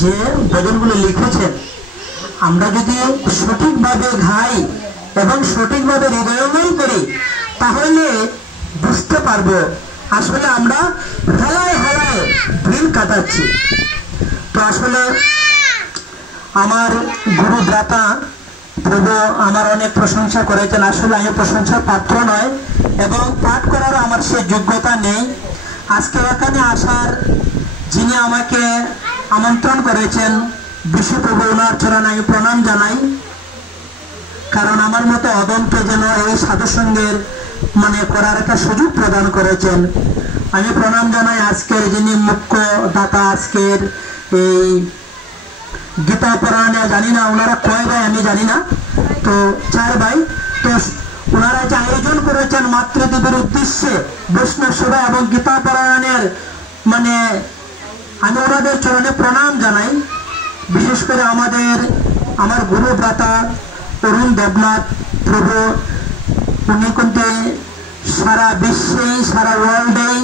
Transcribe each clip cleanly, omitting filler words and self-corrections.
যে ভজনগুলো লিখেছেন আমরা যদি সঠিকভাবে গাই এবং সঠিকভাবে হৃদয়ঙ্গম করি তাহলে বুঝতে পারবো আসলে আমরা হেলায় হেলায় দিন কাটাচ্ছি। তো আসলে আমার গুরু ভ্রাতা প্রভু আমার অনেক প্রশংসা করেছেন। আসলে আমি প্রশংসার পাত্র নয় এবং পাঠ করার আমার সে যোগ্যতা নেই। আজকে এখানে আসার যিনি আমাকে আমন্ত্রণ করেছেন বিশ্বপ্রভু, ওনার চরণে আমি প্রণাম জানাই। কারণ আমার মতো অদমকে যেন এই সাধুসঙ্গের করার একটা সুযোগ প্রদান করেছেন। আমি প্রণাম জানাই আজকের যিনি মুখ্য দাতা, আজকের এই গীতা পড়ানো, জানি না ওনারা কয় ভাই আমি জানি না, তো 4 ভাই। তো ওনারা যে আয়োজন করেছেন মাতৃদেবীর উদ্দেশ্যে বৈষ্ণব সেবা এবং গীতা পড়ানোর আমি ওনাদের চরণে প্রণাম জানাই। বিশেষ করে আমার গুরু ভ্রাতা অরুণ দেবনাথ প্রভু, উনি কিন্তু সারা বিশ্বেই সারা ওয়ার্ল্ডেই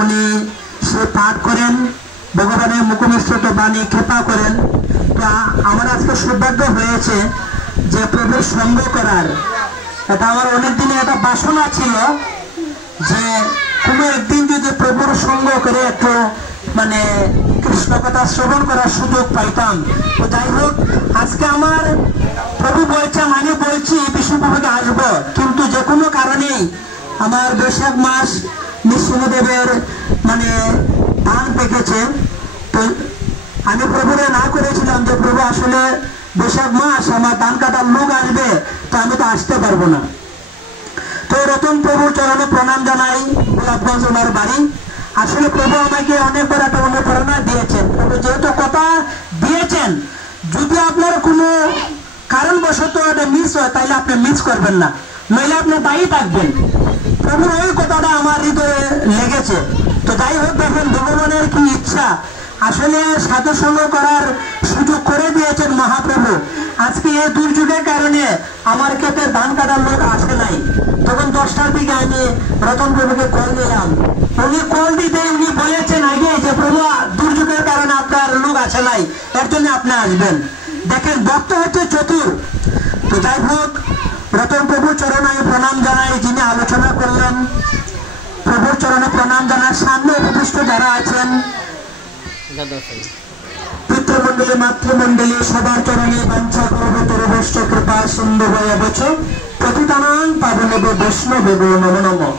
উনি সে পাঠ করেন, ভগবানের মুখনিসৃত বাণী খেপা করেন। তো আমার আজকে সৌভাগ্য হয়েছে যে প্রভুর সঙ্গ করার। এটা আমার অনেকদিনে একটা বাসনা ছিল যে কোনো একদিন যদি প্রভুর সঙ্গ করে একটু কৃষ্ণ কথা শ্রবণ করার সুযোগ পাইতাম। তো যাই হোক, আজকে আমার প্রভু বলছেন, আমি বলছি বিষ্ণুপ্রভুকে আসবো, কিন্তু যে কোনো কারণেই আমার বৈশাখ মাস নৃসিংহদেবের দান পেকেছে। তো আমি প্রভুরে না করেছিলাম যে প্রভু আসলে বৈশাখ মাস আমার দান কাটার লোক আসবে, তো আমি তো আসতে পারবো না। তো রতন প্রভুর চরণে প্রণাম জানাই, গোলাপগঞ্জ ওনার বাড়ি। আসলে প্রভু আমাকে অনেকবার একটা অনুপ্রেরণা দিয়েছেন। প্রভু যেহেতু কথা দিয়েছেন, যদি আপনার কোনো কারণবশত এটা মিস হয় তাহলে আপনি মিস করবেন না, নইলে আপনি দায়ী থাকবেন। প্রভুর ওই কথাটা আমার হৃদয়ে লেগেছে। তো যাই হোক, দেখেন ভগবানের কি ইচ্ছা, আসলে সাধু সঙ্গ করার সুযোগ করে দিয়েছেন মহাপ্রভু। আজকে এই দুর্যোগের কারণে আমার ক্ষেত্রে ধান কাটার লোক আসে নাই। তখন 10টার দিকে আমি রতন প্রভুকে কল দিলাম। উনি কল দিতে উনি বলেছেন আগে যে প্রভু দুর্যোগের কারণে আপনার লোক আসে নাই, এর জন্য আপনি আসবেন। দেখেন ভক্ত হচ্ছে চতুর। তো যাই হোক, রতন প্রভুর চরণে আমি প্রণাম জানাই, যিনি আলোচনা করলেন। প্রভুর চরণে প্রণাম জানার সামনে উপবিষ্ট যারা আছেন, পিতৃমন্ডলী মাতৃমন্ডলী, সবার চরণে বাঞ্ছা করবতরবশ্চ কৃপা সিন্ধু ভয়বচ পতিতানাং পাবনেব বৈষ্ণবেব নমো নমঃ।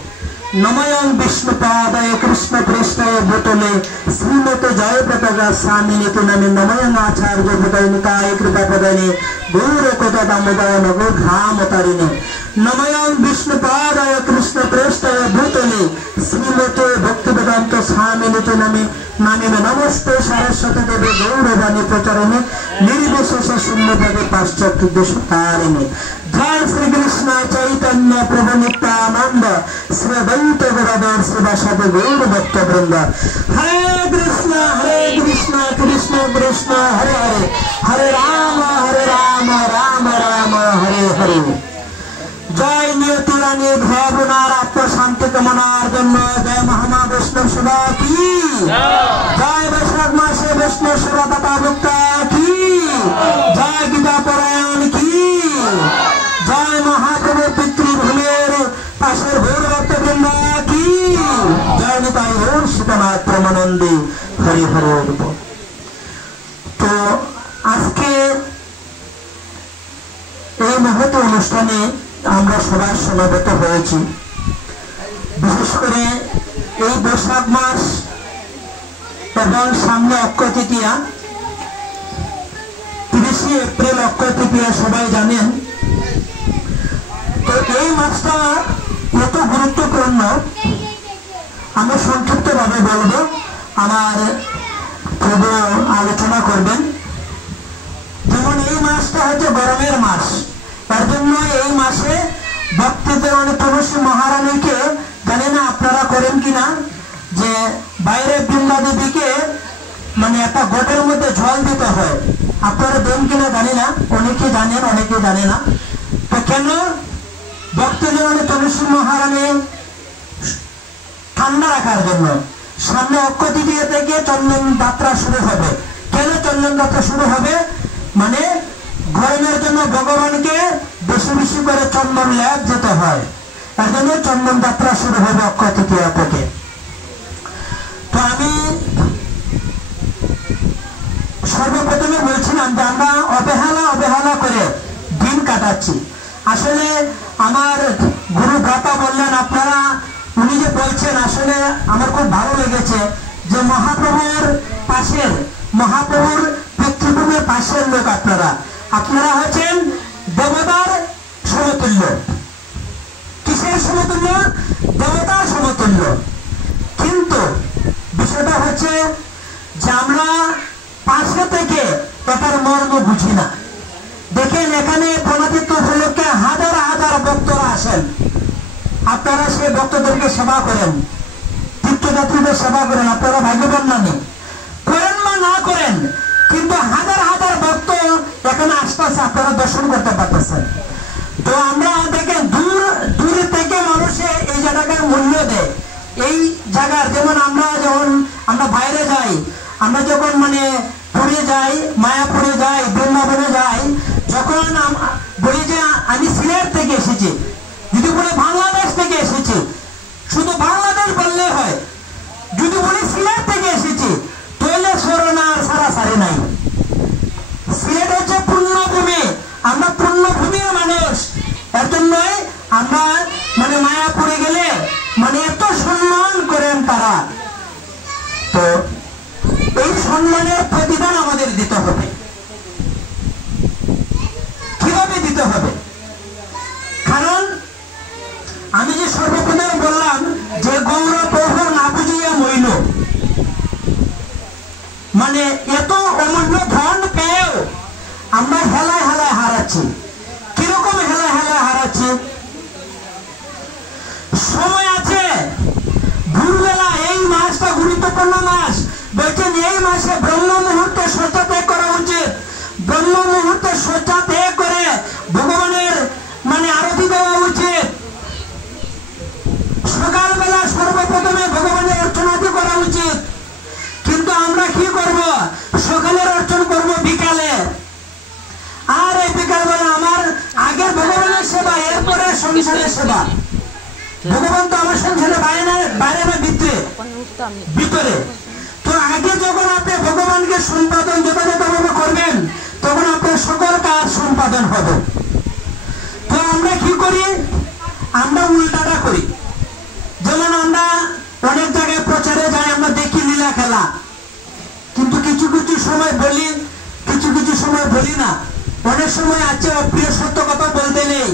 নময়ং বিষ্ণুপাদায় কৃষ্ণ পৃষ্ঠায় ভূতলে শ্রীমতে জয় পতাকা স্বামিনীতি নামে নময়ং আচার্য ভূতায় নিতায় কৃপা প্রদানে গৌর কথা দামোদয় নগ ঘামতারিণে। নময়ং বিষ্ণুপাদায় কৃষ্ণ পৃষ্ঠায় ভূতলে শ্রীমতে ভক্তিবেদান্ত স্বামিনীতি নামে নামিমে নমস্তে সরস্বতী দেবে গৌরবাণী প্রচারণে নির্বিশেষে শূন্যভাবে পাশ্চাত্য দেশকারিণে। জয় শ্রীকৃষ্ণ চৈতন্য প্রভু নিত্যানন্দ শ্রী দ্বৈত গদাধর শ্রীবাসাদি গৌর ভক্ত বৃন্দ। হরে কৃষ্ণ কৃষ্ণ কৃষ্ণ হরে হরে, হরে রাম রাম রাম হরে হরে। জয় নিয়তি রানী ভবনার আত্মশান্তি কামনার জন্য জয় মহামা বৈষ্ণব সেবা কি জয়, বৈশাখ মাসে বৈষ্ণব সেবা দাতা ভক্তা কি জয়, গীতা পরায়ণ কি জয়, মহাপ্রভু পিতৃভূমের পাশের ভোর ভক্তবৃন্দ কি জয়, নিতাই গৌর সীতানাথ প্রেমানন্দে হরি হরি উঠব। তো আজকে এই মহৎ অনুষ্ঠানে আমরা সবাই সমবেত হয়েছি। বিশেষ করে এই বৈশাখ মাস এবং সামনে অক্ষয় তৃতীয়া, 30 এপ্রিল অক্ষয় তৃতীয়া, সবাই জানেন। তো এই মাসটা এত গুরুত্বপূর্ণ, আমি সংক্ষিপ্ত ভাবে বলবো, আমার প্রভু আলোচনা করবেন। যেমন এই মাসটা হচ্ছে গরমের মাস, তার জন্য এই মাসে ভক্তদের অনেক প্রভু মহারানীকে, জানি না আপনারা করেন কিনা, যে বাইরে বৃন্দা দেবীকে একটা গোটের মধ্যে জল দিতে হয়। আপনারা দেন কিনা জানি না, অনেকে জানেন অনেকে জানে না। তো কেন? ভক্তদের অনেক তুলসী মহারানী ঠান্ডা রাখার জন্য। সামনে অক্ষয় তৃতীয়া থেকে চন্দন যাত্রা শুরু হবে, কেন চন্দন যাত্রা শুরু হবে? মানে গরমের জন্য ভগবানকে বেশি বেশি করে চন্দন লেপ যেতে হয়, এর জন্য চন্দন যাত্রা শুরু হবে অক্ষয় তৃতীয়া থেকে। তো আমি সর্বপ্রথমে বলছিলাম যে আমরা অবহেলা করে দিন কাটাচ্ছি। আসলে আমার গুরু ভ্রাতা বললেন, আপনারা উনি যে বলছেন আসলে আমার খুব ভালো লেগেছে যে মহাপ্রভুর পিতৃভূমির পাশের লোক আপনারা হচ্ছেন দেবতার সমতুল্য। কিসের সমতুল্য? দেবতার সমতুল্য। কিন্তু বিষয়টা হচ্ছে যে আমরা পাশে থেকে এটার মর্ম বুঝি না। দেখেন এখানে পূর্ণাতীর্থ উপলক্ষে হাজার হাজার ভক্তরা আসেন, আপনারা সেই ভক্তদেরকে সেবা করেন, তীর্থযাত্রীদের সেবা করেন, আপনারা ভাগ্যবান নানি করেন বা না করেন, কিন্তু হাজার হাজার ভক্ত এখানে আসতেছে, আপনারা দর্শন করতে পারতেছেন। তো আমরা দেখেন দূর থেকে মানুষে এই জায়গাটার মূল্য দেয়। এই জায়গার যেমন আমরা বাইরে যাই, আমরা যখন মানে পুরী যাই, মায়াপুরে যাই, বৃন্দাবনে যাই, যখন বলি যে আমি সিলেট থেকে এসেছি, যদি বলে বাংলাদেশ থেকে এসেছি, শুধু বাংলাদেশ বললে হয়। যদি বলি সিলেট থেকে এসেছি, তাহলে সরনা আর সারাসারি নাই। সিলেট হচ্ছে পুণ্যভূমি, আমরা পুণ্যভূমির মানুষ, এর জন্যই আমরা মানে মায়াপুরে গেলে মানে এত সম্মান করেন তারা। তো এই সম্মানের প্রতিদান আমাদের দিতে হবে। কিভাবে দিতে হবে? কারণ আমি যে সর্বপ্রথম বললাম যে গৌর প্রভু না বুঝিয়া মইল, মানে এত অমূল্য ধন পেয়েও আমরা হেলায় হেলায় হারাচ্ছি। কিরকম হেলায় হেলায় হারাচ্ছি? সময় আছে, ভোরবেলা, এই মাসটা গুরুত্বপূর্ণ মাস, বলছেন এই মাসে ব্রহ্ম মুহূর্তে শয্যা ত্যাগ করা উচিত। ব্রহ্ম মুহূর্তে শয্যা ত্যাগ করে ভগবানের মানে আরতি দেওয়া উচিত। সকালবেলা সর্বপ্রথমে ভগবানের অর্চনাদি করা উচিত। কিন্তু আমরা কি করব? সকালের অর্চন করব বিকালে, আর এই বিকালবেলা আমার আগে ভগবানের সেবা, এরপরে সংসারের সেবা। ভগবান তো আমার সংসারে বাইরে না ভিতরে। তো আগে যখন আপনি ভগবানকে সম্পাদন যথাযথভাবে করবেন, তখন আপনার সকল কাজ সম্পাদন হবে। তো আমরা কি করি? আমরা উল্টাটা করি। যেমন আমরা অনেক জায়গায় প্রচারে যাই, আমরা দেখি লীলা খেলা, কিন্তু কিছু কিছু সময় বলি, কিছু কিছু সময় বলি না। অনেক সময় আছে অপ্রিয় সত্য কথা বলতে নেই,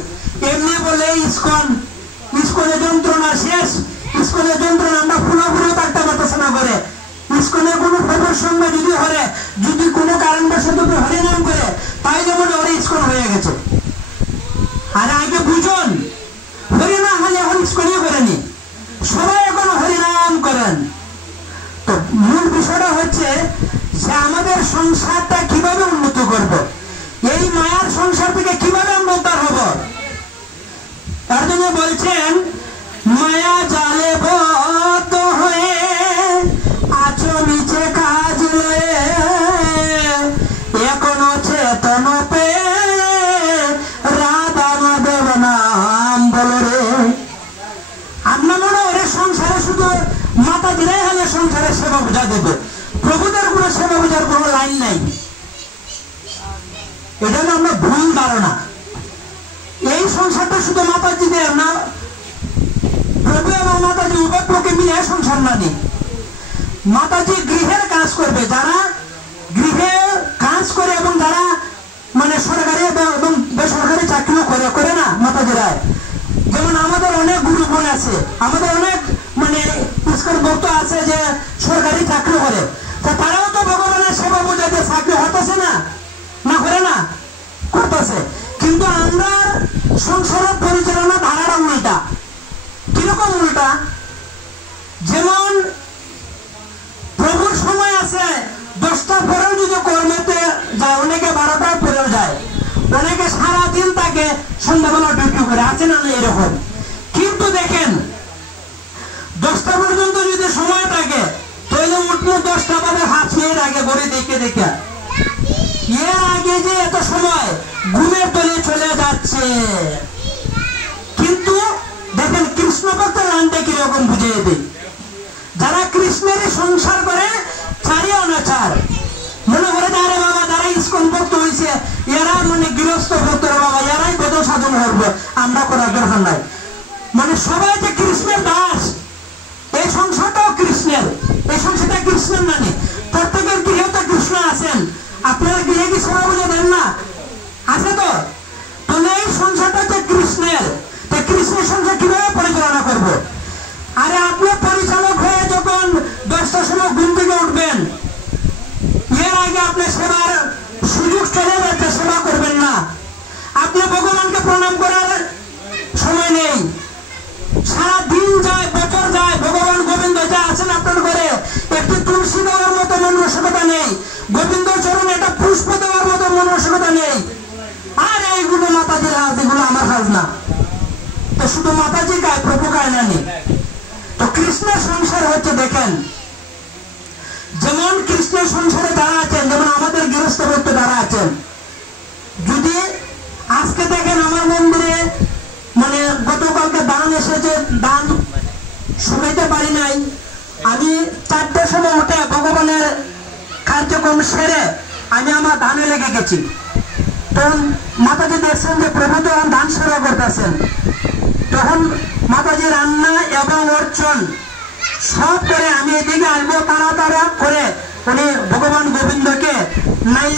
এমনি বলে ইস্কনের যন্ত্রণা শেষ, ইস্কনের যন্ত্রণা আমরা পুরোপুরি থাকতে পারতেছে না করে। ইস্কনের কোনো খবর সঙ্গে যদি কোনো কারণবশত হরিনাম করে, তাই যেমন ওরা ইস্কন হয়ে গেছে। আর আগে বুঝুন, হরিনাম হলে এখন ইস্কনই করেনি, সবাই এখন হরিনাম করেন। তো মূল বিষয়টা হচ্ছে যে আমাদের সংসারটা কিভাবে উন্নত করব, এই মায়ার সংসার থেকে কিভাবে আমরা উদ্ধার হব। তার জন্য বলছেন, মায়া জালে বদ্ধ হয়ে আছো নিচে কাজ লয়ে, এখনো চেতন পে রাধা মাধব নাম বলো রে। আমরা মনে হয় সংসারে শুধু মাতা দিলেই হলে সংসারের সেবা বুঝা দেবে, প্রভুদের কোনো সেবা বুঝার কোনো লাইন নাই। এটা আমরা ভুল ধারণা। এই সংসারটা শুধু মাতাজিদের না, প্রভু এবং মাতাজি উভয় পক্ষে মিলে সংসার না নেই। মাতাজি গৃহের কাজ করবে, যারা গৃহে কাজ করে এবং যারা মানে সরকারি এবং বেসরকারি চাকরিও করে না মাতাজিরা। যেমন আমাদের অনেক গুরু বোন আছে, আমাদের অনেক মানে পুষ্কর ভক্ত আছে যে সরকারি চাকরি করে, তারাও তো ভগবানের সেবা বোঝাতে চাকরি হতেছে না, না করে না, করতেছে। কিন্তু আমরা সংসারের পরিচালনা ধারাটা উল্টা। কিরকম উল্টা? যেমন প্রভুর সময় আছে 10টার পরেও যদি কর্মেতে যায়, অনেকে 12টার পরেও যায়, অনেকে সারাদিন তাকে সন্ধ্যাবেলা ডিউটি করে, আছে না এরকম। কিন্তু দেখেন 10টা পর্যন্ত যদি সময় থাকে, তাহলে আপনি 10টা বাজে হাঁটছি এর আগে ঘরে দেখে দেখে, এর আগে যে এত সময় ঘুমের তলে চলে যাচ্ছে। কিন্তু দেখেন কৃষ্ণ ভক্ত লাইনটা কিরকম বুঝিয়ে দেয়। যারা কৃষ্ণের সংসার করে চারি অনাচার মনে করে, আরে বাবা যারা ইস্কন ভক্ত হয়েছে এরা মানে গৃহস্থ ভক্ত বাবা, এরাই বদল সাধন করবে, আমরা করার দরকার নাই। মানে সবাই যে কৃষ্ণের দাস, এই সংসারটাও কৃষ্ণের, এই সংসারটা কৃষ্ণের মানে প্রত্যেকের গৃহে তো কৃষ্ণ আছেন। আপনারা গৃহে কি সেবা বুঝে দেন না? আছে তো? তাহলে এই সংসারটা যে কৃষ্ণের, কৃষ্ণের সংসার কিভাবে পরিচালনা করবো? আরে আপনি পরিচালক হয়ে যখন 10টার সময় ঘুম থেকে উঠবেন, এর আগে আপনি সেবার সুযোগ চলে যাচ্ছে, সেবা করবেন না। আপনি ভগবানকে প্রণাম করার সময় নেই, সারা দিন যায়, বছর যায়, ভগবান গোবিন্দ যা আছেন আপনার ঘরে একটি তুলসী দেওয়ার মতো মনস্কতা নেই, গোবিন্দ চরণে একটা পুষ্প দেওয়ার মতো মনস্কতা নেই। আর এইগুলো মাতাজির হাত, এগুলো আমার কাজ না। তো শুধু মাতাজি গায়, প্রভু গায় না নেই। তো কৃষ্ণের সংসার হচ্ছে, দেখেন যেমন কৃষ্ণের সংসারে যারা আছেন, যেমন আমাদের গৃহস্থ ভক্ত যারা আছেন, যদি আজকে দেখেন আমার মন্দিরে মানে গতকালকে দান এসেছে, দান শুনাইতে পারি নাই, আমি 4টার সময় উঠে ভগবানের কার্যক্রম সেরে আমি আমার দানে লেগে গেছি। তখন মাতাজি দেখছেন যে প্রভু তো দান সেবা করতেছেন, তখন মাতাজি রান্না এবং অর্চন সব করে আমি এদিকে আসবো, তাড়াতাড়ি করে উনি ভগবান গোবিন্দকে নাই